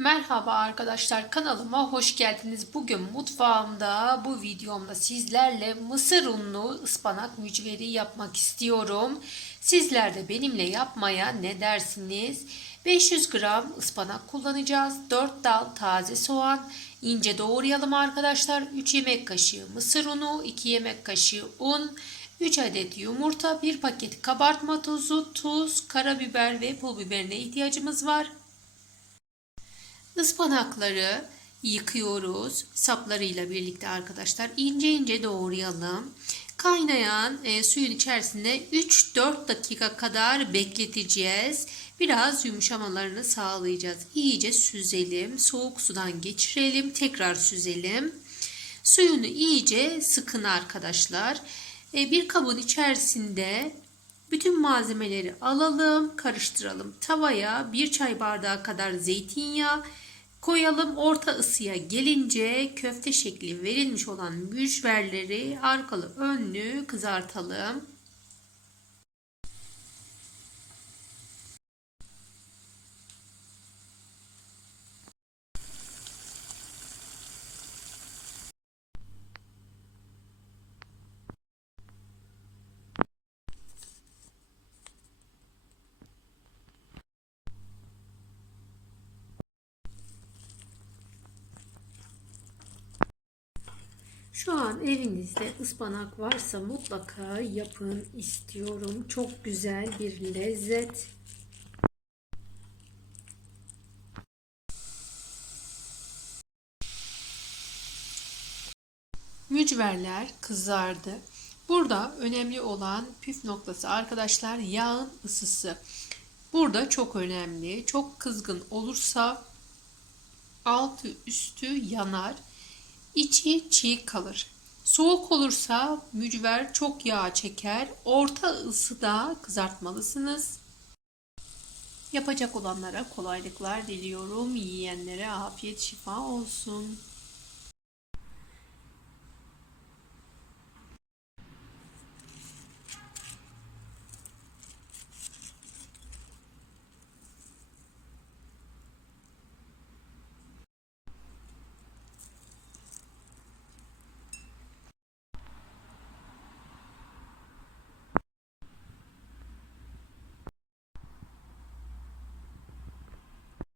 Merhaba arkadaşlar kanalıma hoş geldiniz. Bugün mutfağımda bu videomda sizlerle mısır unlu ıspanak mücveri yapmak istiyorum. Sizler de benimle yapmaya ne dersiniz? 500 gram ıspanak kullanacağız. 4 dal taze soğan. ince doğrayalım arkadaşlar. 3 yemek kaşığı mısır unu, 2 yemek kaşığı un, 3 adet yumurta, 1 paket kabartma tozu, tuz, karabiber ve pul biberine ihtiyacımız var. Ispanakları yıkıyoruz saplarıyla birlikte arkadaşlar. ince ince doğrayalım. Kaynayan e, suyun içerisinde 3-4 dakika kadar bekleteceğiz. Biraz yumuşamalarını sağlayacağız. İyice süzelim. Soğuk sudan geçirelim. Tekrar süzelim. Suyunu iyice sıkın arkadaşlar. E, bir kabın içerisinde bütün malzemeleri alalım, karıştıralım. Tavaya bir çay bardağı kadar zeytinyağı koyalım. Orta ısıya gelince köfte şekli verilmiş olan mücverleri arkalı önlü kızartalım. Şu an evinizde ıspanak varsa mutlaka yapın istiyorum. Çok güzel bir lezzet. Mücverler kızardı. Burada önemli olan püf noktası arkadaşlar yağın ısısı. Burada çok önemli. Çok kızgın olursa altı üstü yanar içi çiğ kalır. Soğuk olursa mücver çok yağ çeker. Orta ısıda kızartmalısınız. Yapacak olanlara kolaylıklar diliyorum. Yiyenlere afiyet şifa olsun.